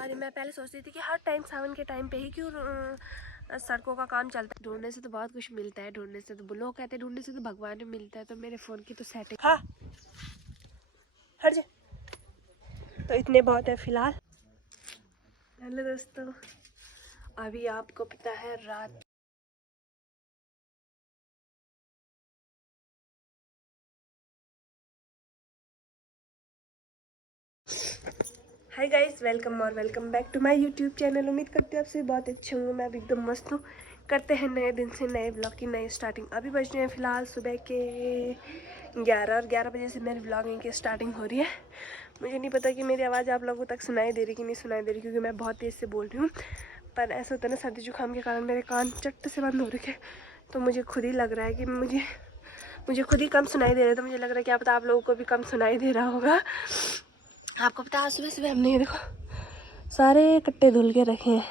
Sorry, मैं पहले सोचती थी कि हर टाइम सावन के टाइम पे ही क्यों सड़कों का काम चलता है। ढूंढने से तो बहुत कुछ मिलता है, ढूंढने से तो लोग कहते हैं ढूंढने से तो भगवान भी मिलता है। तो मेरे फ़ोन की तो सेटिंग, हाँ हट जा। तो इतने बहुत है फिलहाल। हेलो दोस्तों, अभी आपको पता है रात हाय गाइस, वेलकम और welcome back to my YouTube channel. उम्मीद करती हूँ आपसे बहुत अच्छे होंगे। मैं अभी एकदम मस्त हूँ। करते हैं नए दिन से नए ब्लॉग की नई स्टार्टिंग। अभी बज रहे हैं फ़िलहाल सुबह के 11 और 11 बजे से मेरी ब्लॉगिंग की स्टार्टिंग हो रही है। मुझे नहीं पता कि मेरी आवाज़ आप लोगों तक सुनाई दे रही कि नहीं सुनाई दे रही, क्योंकि मैं बहुत तेज़ से बोल रही हूँ। पर ऐसा होता है ना, सर्दी जुकाम के कारण मेरे कान चट्ट से बंद हो रखे, तो मुझे खुद ही लग रहा है कि मुझे खुद ही कम सुनाई दे रहा है। तो मुझे लग रहा है क्या पता आप लोगों को भी कम सुनाई दे रहा होगा। आपको पता है सुबह सुबह हमने ये देखो सारे कट्टे धुल के रखे हैं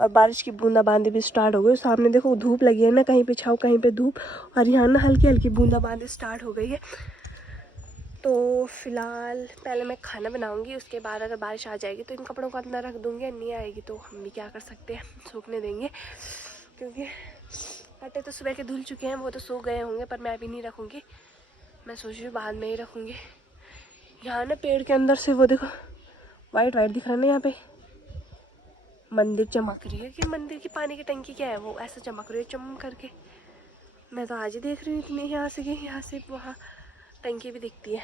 और बारिश की बूंदाबांदी भी स्टार्ट हो गई। सामने देखो धूप लगी है ना, कहीं पे छाँव कहीं पे धूप, और यहाँ ना हल्की हल्की बूंदाबांदी स्टार्ट हो गई है। तो फिलहाल पहले मैं खाना बनाऊंगी, उसके बाद अगर बारिश आ जाएगी तो इन कपड़ों को अंदर रख दूंगी। नहीं आएगी तो हम भी क्या कर सकते हैं, सूखने देंगे। क्योंकि कट्टे तो सुबह के धुल चुके हैं, वो तो सूख गए होंगे, पर मैं अभी नहीं रखूँगी। मैं सोच रही हूँ बाद में ही रखूँगी। यहाँ ना पेड़ के अंदर से वो देखो वाइट वाइट दिख रहा है ना, यहाँ पे मंदिर चमक रही है। कि मंदिर की पानी की टंकी क्या है, वो ऐसा चमक रही है चम करके। मैं तो आज ही देख रही हूँ इतनी, यहाँ से कि यहाँ से वहाँ टंकी भी दिखती है।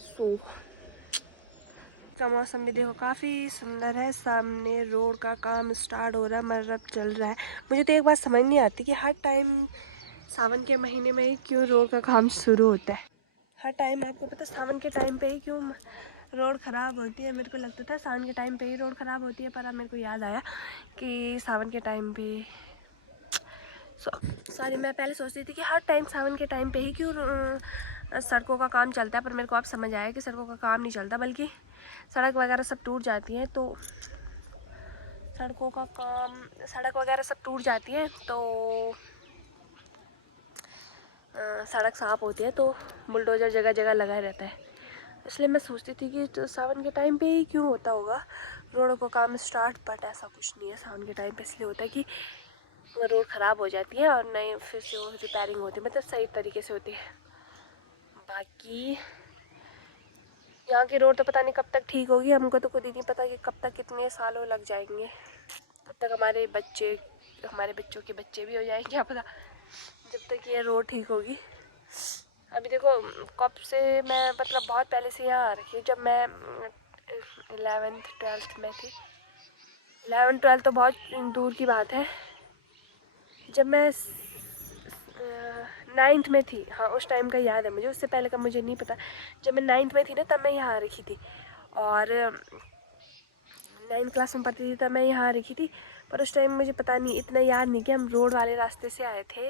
सो का मौसम भी देखो काफ़ी सुंदर है। सामने रोड का काम स्टार्ट हो रहा है, मरम्मत चल रहा है। मुझे तो एक बात समझ नहीं आती कि हर टाइम सावन के महीने में ही क्यों रोड का काम शुरू होता है। हर टाइम आपको पता सावन के टाइम पे ही क्यों रोड ख़राब होती है। मेरे को लगता था सावन के टाइम पे ही रोड ख़राब होती है, पर अब मेरे को याद आया कि सावन के टाइम पे सॉरी, मैं पहले सोचती थी कि हर टाइम सावन के टाइम पे ही क्यों सड़कों का काम चलता है। पर मेरे को अब समझ आया कि सड़कों का काम नहीं चलता, बल्कि सड़क वगैरह सब टूट जाती हैं। तो सड़क वगैरह सब टूट जाती हैं तो सड़क साफ़ होती है, तो बुलडोज़र जगह जगह लगा रहता है। इसलिए मैं सोचती थी कि तो सावन के टाइम पे ही क्यों होता होगा रोडों का काम स्टार्ट। बट ऐसा कुछ नहीं है, सावन के टाइम पे इसलिए होता है कि रोड ख़राब हो जाती है और नई फिर से वो रिपेयरिंग होती है, मतलब सही तरीके से होती है। बाकी यहाँ की रोड तो पता नहीं कब तक ठीक होगी। हमको तो खुद ही नहीं पता कि कब तक कितने सालों लग जाएंगे। कब तक हमारे बच्चों के बच्चे भी हो जाएंगे, क्या पता, जब तक ये रोड ठीक होगी। अभी देखो कब से मैं मतलब बहुत पहले से यहाँ आ रखी है। जब मैं 11th-12th में थी, 11th-12th तो बहुत दूर की बात है। जब मैं 9th में थी, हाँ उस टाइम का याद है मुझे, उससे पहले का मुझे नहीं पता। जब मैं 9th में थी ना, तब मैं यहाँ आ रखी थी, और 9th क्लास में पढ़ती थी तब मैं यहाँ आ रखी थी। पर उस टाइम मुझे पता नहीं, इतना याद नहीं कि हम रोड वाले रास्ते से आए थे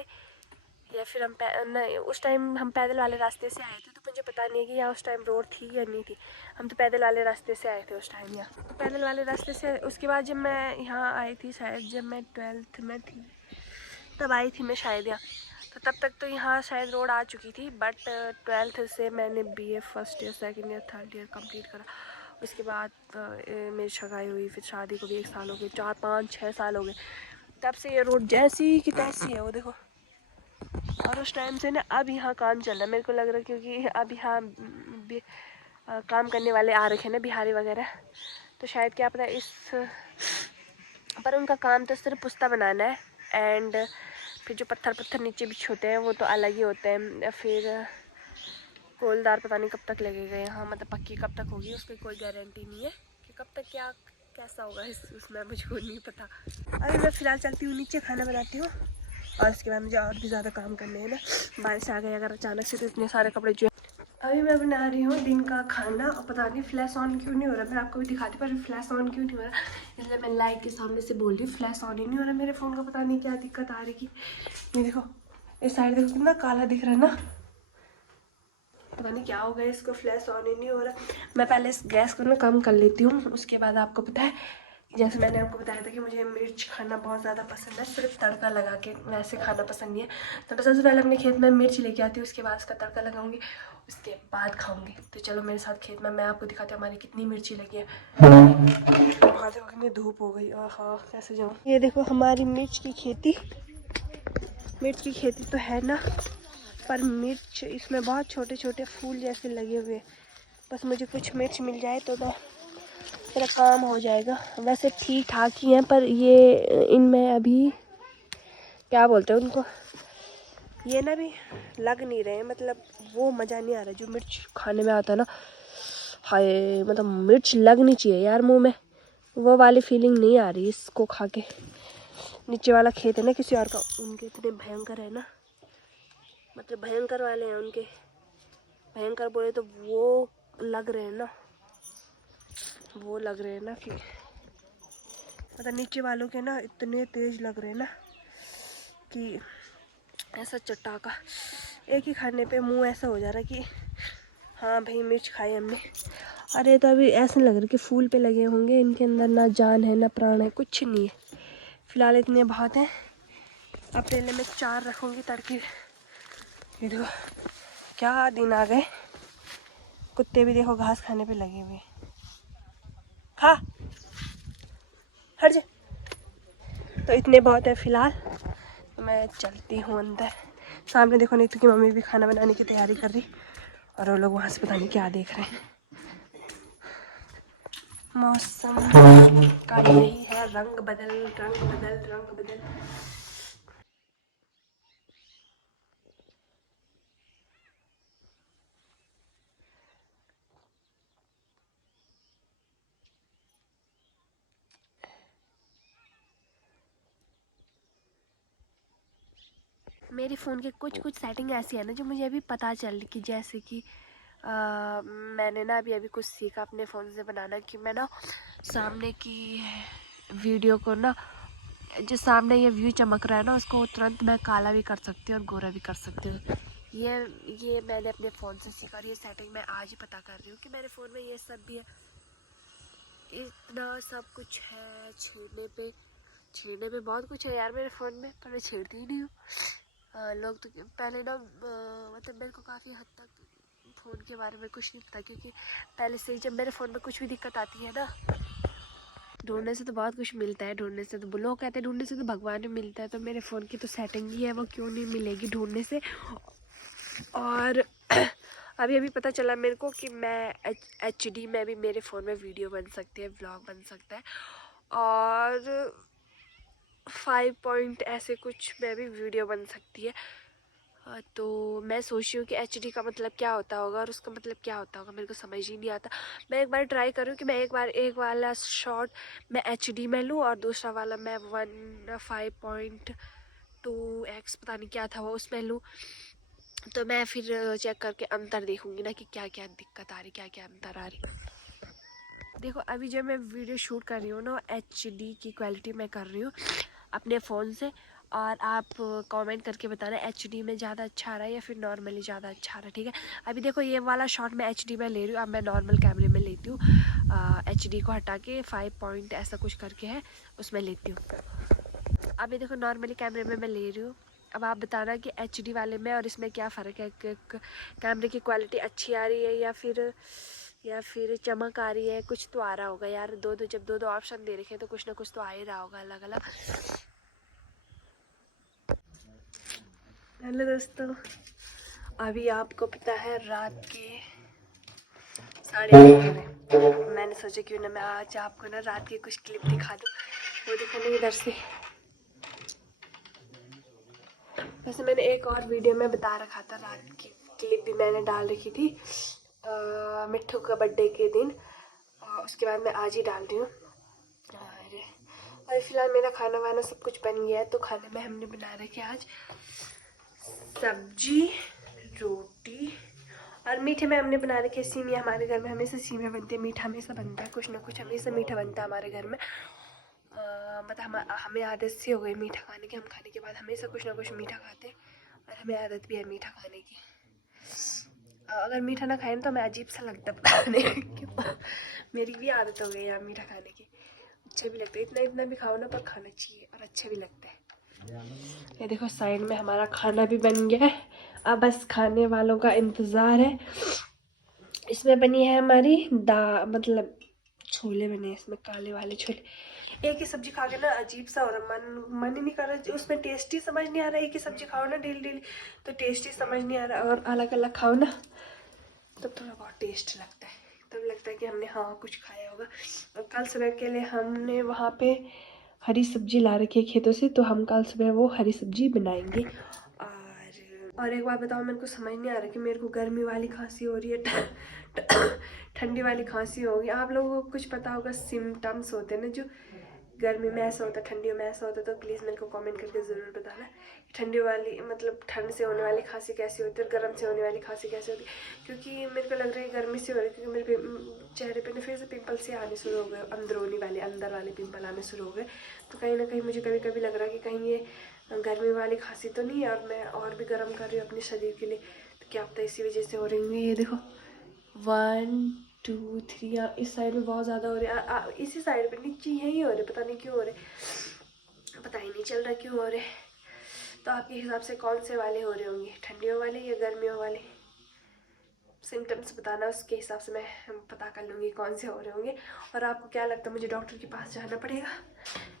या फिर हम नहीं, उस टाइम हम पैदल वाले रास्ते से आए थे। तो मुझे पता नहीं है कि यहाँ उस टाइम रोड थी या नहीं थी। हम तो पैदल वाले रास्ते से आए थे उस टाइम यहाँ, तो पैदल वाले रास्ते से। उसके बाद जब मैं यहाँ आई थी, शायद जब मैं 12th में थी तब आई थी मैं शायद यहाँ। तो तब तक तो यहाँ शायद रोड आ चुकी थी। बट 12th से मैंने BA first year, second year, third year complete करा। उसके बाद मेरी सगाई हुई, फिर शादी को भी 1 साल हो गए, 4, 5, 6 साल हो गए। तब से ये रोड जैसी कि तैसी है, वो देखो। और उस टाइम से ना अब यहाँ काम चल रहा है, मेरे को लग रहा है, क्योंकि अब यहाँ काम करने वाले आ रखे हैं ना, बिहारी वगैरह। तो शायद क्या पता पर उनका काम तो सिर्फ पुस्ता बनाना है। एंड फिर जो पत्थर नीचे बिछोते हैं वो तो अलग ही होते हैं। फिर कोलदार पता नहीं कब तक लगेगा यहाँ, मतलब पक्की कब तक होगी उसकी कोई गारंटी नहीं है कि कब तक क्या कैसा होगा उसमें मुझको नहीं पता। अभी मैं फ़िलहाल चलती हूँ नीचे, खाना बनाती हूँ, और उसके बाद मुझे और भी ज़्यादा काम करने हैं ना। बारिश आ गई अगर अचानक से, तो इतने सारे कपड़े जो। अभी मैं बना रही हूँ दिन का खाना, और पता नहीं फ्लैश ऑन क्यों नहीं हो रहा। मैं आपको भी दिखाती, पर फ्लैश ऑन क्यों नहीं हो रहा, इसलिए मैं लाइट के सामने से बोल रही हूँ। फ्लैश ऑन ही नहीं हो रहा मेरे फ़ोन का, पता नहीं क्या दिक्कत आ रही की। ये देखो इस साइड देखो कितना काला दिख रहा है ना, पता नहीं क्या हो गया इसको, फ्लैश ऑन ही नहीं हो रहा। मैं पहले इस गैस को ना कम कर लेती हूँ, उसके बाद आपको पता है जैसे मैंने आपको बताया था कि मुझे मिर्च खाना बहुत ज़्यादा पसंद है, सिर्फ तड़का लगा के वैसे खाना पसंद नहीं है। तो मैं सबसे पहले अपने खेत में मिर्च लेके आती हूँ, उसके बाद उसका तड़का लगाऊंगी, उसके बाद खाऊंगी। तो चलो मेरे साथ खेत में, मैं आपको दिखाती हूँ हमारी कितनी मिर्ची लगी है। वहाँ देखो कितनी धूप हो गई, आहा कैसे जाऊँ। ये देखो हमारी मिर्च की खेती तो है ना, पर मिर्च इसमें बहुत छोटे छोटे फूल जैसे लगे हुए। बस मुझे कुछ मिर्च मिल जाए तो मेरा काम हो जाएगा। वैसे ठीक ठाक ही हैं, पर ये इनमें अभी क्या बोलते हैं उनको, ये ना भी लग नहीं रहे, मतलब वो मज़ा नहीं आ रहा जो मिर्च खाने में आता है ना। हाय मतलब मिर्च लगनी चाहिए यार मुंह में, वो वाली फीलिंग नहीं आ रही इसको खा के। नीचे वाला खेत है ना किसी और का, उनके इतने भयंकर है ना, मतलब भयंकर वाले हैं उनके, भयंकर बोले तो वो लग रहे हैं ना, वो लग रहे हैं ना कि मतलब नीचे वालों के ना इतने तेज लग रहे हैं ना कि ऐसा चटाका एक ही खाने पे मुंह ऐसा हो जा रहा है कि हाँ भाई मिर्च खाई हमने। अरे तो अभी ऐसा लग रहा है कि फूल पे लगे होंगे, इनके अंदर ना जान है ना प्राण है, कुछ नहीं है। फिलहाल इतने बहुत हैं, अब पहले मैं 4 रखूँगी तड़के। ये देखो क्या दिन आ गए, कुत्ते भी देखो घास खाने पे लगे हुए। खा हट जा। तो इतने बहुत है फिलहाल, तो मैं चलती हूँ अंदर। सामने देखो नीतू की मम्मी भी खाना बनाने की तैयारी कर रही, और वो लोग वहाँ से पता नहीं क्या देख रहे हैं। मौसम का यही है, रंग बदल रंग बदल रंग बदल। मेरे फ़ोन के कुछ कुछ सेटिंग ऐसी है ना जो मुझे अभी पता चल कि जैसे कि मैंने ना अभी अभी कुछ सीखा अपने फ़ोन से बनाना, कि मैं ना सामने की वीडियो को ना, जो सामने ये व्यू चमक रहा है ना, उसको तुरंत मैं काला भी कर सकती हूँ और गोरा भी कर सकती हूँ। ये मैंने अपने फ़ोन से सीखा, और ये सेटिंग मैं आज ही पता कर रही हूँ कि मेरे फ़ोन में ये सब भी है। इतना सब कुछ है, छेड़ने पे बहुत कुछ है यार मेरे फ़ोन में, पर मैं छेड़ती ही नहीं हूँ। लोग तो पहले ना मतलब मेरे को काफ़ी हद तक फ़ोन के बारे में कुछ नहीं पता, क्योंकि पहले से ही जब मेरे फ़ोन में कुछ भी दिक्कत आती है ना, ढूंढने से तो बहुत कुछ मिलता है, ढूंढने से तो लोग कहते हैं ढूंढने से तो भगवान भी मिलता है, तो मेरे फ़ोन की तो सेटिंग ही है, वो क्यों नहीं मिलेगी ढूंढने से। और अभी अभी पता चला मेरे को कि मैं HD में भी मेरे फ़ोन में वीडियो बन सकती है, व्लॉग बन सकता है, और 5 पॉइंट ऐसे कुछ में भी वीडियो बन सकती है। तो मैं सोच रही हूँ कि HD का मतलब क्या होता होगा और उसका मतलब क्या होता होगा, मेरे को समझ ही नहीं आता। मैं एक बार ट्राई करूँ कि मैं एक वाला शॉट मैं HD में लूँ, और दूसरा वाला मैं 5.2x पता नहीं क्या था वो उसमें लूँ। तो मैं फिर चेक करके अंतर देखूँगी ना कि क्या क्या दिक्कत आ रही, क्या क्या अंतर आ रही। देखो अभी जब मैं वीडियो शूट कर रही हूँ ना, HD की क्वालिटी मैं कर रही हूँ अपने फ़ोन से, और आप कमेंट करके बताना HD में ज़्यादा अच्छा आ रहा है या फिर नॉर्मली ज़्यादा अच्छा आ रहा है, ठीक है। अभी देखो ये वाला शॉट मैं HD में ले रही हूँ, अब मैं नॉर्मल कैमरे में लेती हूँ, HD को हटा के 5 पॉइंट ऐसा कुछ करके है उसमें लेती हूँ। अभी देखो नॉर्मली कैमरे में मैं ले रही हूँ, अब आप बताना कि HD वाले में और इसमें क्या फ़र्क है, कैमरे की क्वालिटी अच्छी आ रही है या फिर चमक आ रही है। कुछ तो आ रहा होगा यार, जब दो ऑप्शन दे रखे हैं तो कुछ ना कुछ तो आ ही रहा होगा अलग अलग। हेलो दोस्तों, अभी आपको पता है रात के 8:30। मैंने सोचा क्यों ना मैं आज आपको ना रात की कुछ क्लिप दिखा दूँ। वो देखो नहीं इधर से, वैसे मैंने एक और वीडियो में बता रखा था, रात की क्लिप भी मैंने डाल रखी थी मिट्ठू का बर्थडे के दिन, उसके बाद मैं आज ही डाल रही हूँ। और फिलहाल मेरा खाना वाना सब कुछ बन गया है। तो खाने में हमने बना रखे आज सब्जी, रोटी, और मीठे में हमने बना रखे सीमिया। हमारे घर में हमेशा सीमिया बनती है, मीठा हमेशा बनता है, कुछ ना कुछ हमेशा मीठा बनता है हमारे घर में। मतलब हमें आदत सी हो गई मीठा खाने की, हम खाने के बाद हमेशा कुछ ना कुछ मीठा खाते हैं, और हमें आदत भी है मीठा खाने की। अगर मीठा ना खाएं तो हमें अजीब सा लगता है पता नहीं क्यों, मेरी भी आदत हो गई है मीठा खाने की। अच्छा भी लगता है, इतना इतना भी खाओ ना पर खाना चाहिए और अच्छा भी लगता है। ये देखो साइड में हमारा खाना भी बन गया है, अब बस खाने वालों का इंतज़ार है। इसमें बनी है हमारी मतलब छोले बने हैं इसमें, काले वाले छोले। एक ही सब्जी खा के ना अजीब सा हो रहा, मन ही नहीं कर रहा, उसमें टेस्ट ही समझ नहीं आ रहा। एक ही सब्जी खाओ ना डेली डेली तो टेस्ट ही समझ नहीं आ रहा, और अलग अलग खाओ ना तब थोड़ा बहुत टेस्ट लगता है, तब लगता है कि हमने हाँ कुछ खाया होगा। और कल सुबह के लिए हमने वहाँ पे हरी सब्जी ला रखी है खेतों से, तो हम कल सुबह वो हरी सब्जी बनाएंगे। और एक बात बताओ, मेरे को समझ नहीं आ रहा कि मेरे को गर्मी वाली खांसी हो रही है ठंडी वाली खांसी होगी। आप लोगों को कुछ पता होगा सिम्टम्स होते हैं ना जो गर्मी में ऐसा होता है, ठंडियों में ऐसा होता है, तो प्लीज़ मेरे को कमेंट करके ज़रूर बताना कि ठंडी वाली मतलब ठंड से होने वाली खांसी कैसी होती है और गर्म से होने वाली खांसी कैसी होती है। क्योंकि मेरे को लग रहा है गर्मी से हो रही है, क्योंकि मेरे चेहरे पे ना फिर से पिंपल से आने शुरू हो गए, अंदर वाले पिंपल आने शुरू हो गए। तो कहीं ना कहीं मुझे कभी कभी लग रहा है कि कहीं ये गर्मी वाली खांसी तो नहीं है, और मैं और भी गर्म कर रही हूँ अपने शरीर के लिए, तो क्या पता इसी वजह से हो रही होंगी। ये देखो 1 2 3, इस साइड में बहुत ज़्यादा हो रहे हैं, इसी साइड पे नीचे यही हो रहे, पता नहीं क्यों हो रहे, पता ही नहीं चल रहा क्यों हो रहे। तो आपके हिसाब से कौन से वाले हो रहे होंगे, ठंडियों वाले या गर्मियों वाले? सिम्टम्स बताना, उसके हिसाब से मैं पता कर लूँगी कौन से हो रहे होंगे। और आपको क्या लगता है, मुझे डॉक्टर के पास जाना पड़ेगा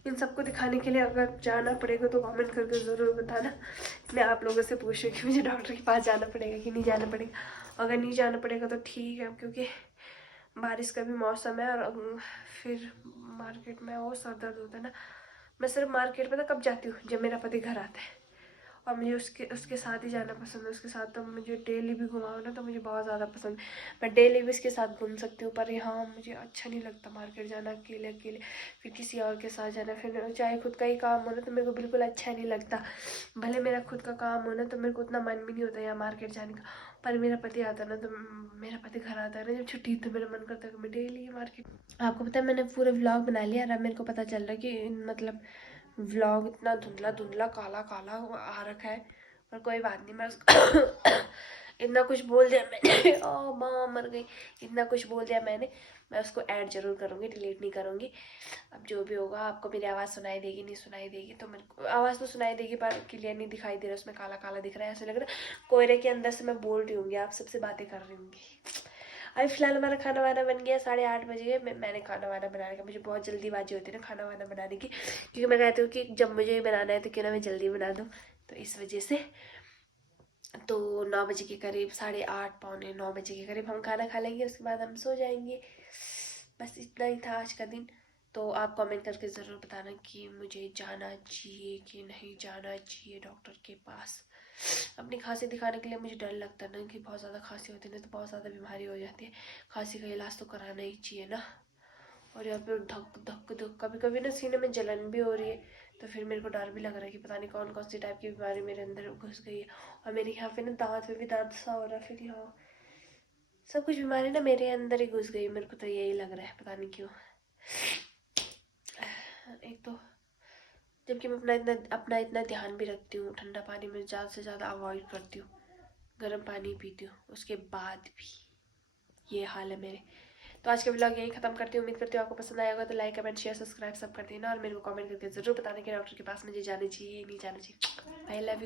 इन सबको दिखाने के लिए? अगर जाना पड़ेगा तो कमेंट करके ज़रूर बताना। मैं आप लोगों से पूछ रही हूँ कि मुझे डॉक्टर के पास जाना पड़ेगा कि नहीं जाना पड़ेगा। अगर नहीं जाना पड़ेगा तो ठीक है, क्योंकि बारिश का भी मौसम है और फिर मार्केट में और सर दर्द होता है ना। मैं सिर्फ मार्केट में ना कब जाती हूँ, जब मेरा पति घर आता है, और मुझे उसके साथ ही जाना पसंद है। उसके साथ तो मुझे डेली भी घुमाओ ना तो मुझे बहुत ज़्यादा पसंद है। मैं डेली भी उसके साथ घूम सकती हूँ, पर यहाँ मुझे अच्छा नहीं लगता मार्केट जाना अकेले अकेले, फिर किसी और के साथ जाना, फिर चाहे खुद का ही काम हो ना तो मेरे को बिल्कुल अच्छा नहीं लगता। भले मेरा खुद का काम हो ना तो मेरे को उतना मन भी नहीं होता यहाँ मार्केट जाने का, पर मेरा पति आता है ना, तो मेरा पति घर आता है ना जब छुट्टी, तो मेरा मन करता है कि मैं डेली मार्केट। आपको पता है मैंने पूरा व्लॉग बना लिया, और अब मेरे को पता चल रहा है कि मतलब व्लॉग इतना धुंधला धुंधला काला काला आ रखा है, पर कोई बात नहीं। मैं उसको इतना कुछ बोल दिया मैंने ओ माँ मर गई, इतना कुछ बोल दिया मैंने, मैं उसको ऐड जरूर करूँगी, डिलीट नहीं करूँगी। अब जो भी होगा, आपको मेरी आवाज़ सुनाई देगी नहीं सुनाई देगी, तो मेरे को आवाज़ तो सुनाई देगी पर क्लियर नहीं दिखाई दे रहा, उसमें काला काला दिख रहा है, ऐसे लग रहा है कोयरे के अंदर से मैं बोल रही हूँगी, आप सबसे बातें कर रही हूँगी। अभी फिलहाल हमारा खाना वाना बन गया, 8:30 बजे मैंने खाना वाना बनाने का, मुझे बहुत जल्दीबाजी होती है ना खाना वाना बनाने की, क्योंकि मैं कहती हूँ कि जब मुझे बनाना है तो क्यों ना मैं जल्दी बना दूँ, तो इस वजह से। तो 9 बजे के करीब, 8:30 पौने 9 बजे के करीब हम खाना खा लेंगे, उसके बाद हम सो जाएंगे। बस इतना ही था आज का दिन। तो आप कमेंट करके ज़रूर बताना कि मुझे जाना चाहिए कि नहीं जाना चाहिए डॉक्टर के पास। अपनी खांसी दिखाने के लिए मुझे डर लगता है ना कि बहुत ज़्यादा खांसी होती है ना तो बहुत ज़्यादा बीमारी हो जाती है, खांसी का इलाज तो कराना ही चाहिए ना। और यहाँ पे धक धक धक कभी कभी ना सीने में जलन भी हो रही है, तो फिर मेरे को डर भी लग रहा है कि पता नहीं कौन कौन सी टाइप की बीमारी मेरे अंदर घुस गई है। और मेरे यहाँ पे ना दांत में भी दर्द सा हो रहा है, फिर यहाँ सब कुछ बीमारी ना मेरे अंदर ही घुस गई, मेरे को तो यही लग रहा है, पता नहीं क्यों। एक तो जबकि मैं अपना इतना ध्यान भी रखती हूँ, ठंडा पानी में ज़्यादा से ज़्यादा अवॉइड करती हूँ, गर्म पानी पीती हूँ, उसके बाद भी ये हाल है मेरे। तो आज का व्लॉग यही खत्म करती हूँ, उम्मीद करती हूँ आपको पसंद आया होगा, तो लाइक कमेंट शेयर सब्सक्राइब सब कर देना, और मेरे को कमेंट करके ज़रूर बताना कि डॉक्टर के पास मुझे जाना चाहिए नहीं जाना चाहिए। I love you.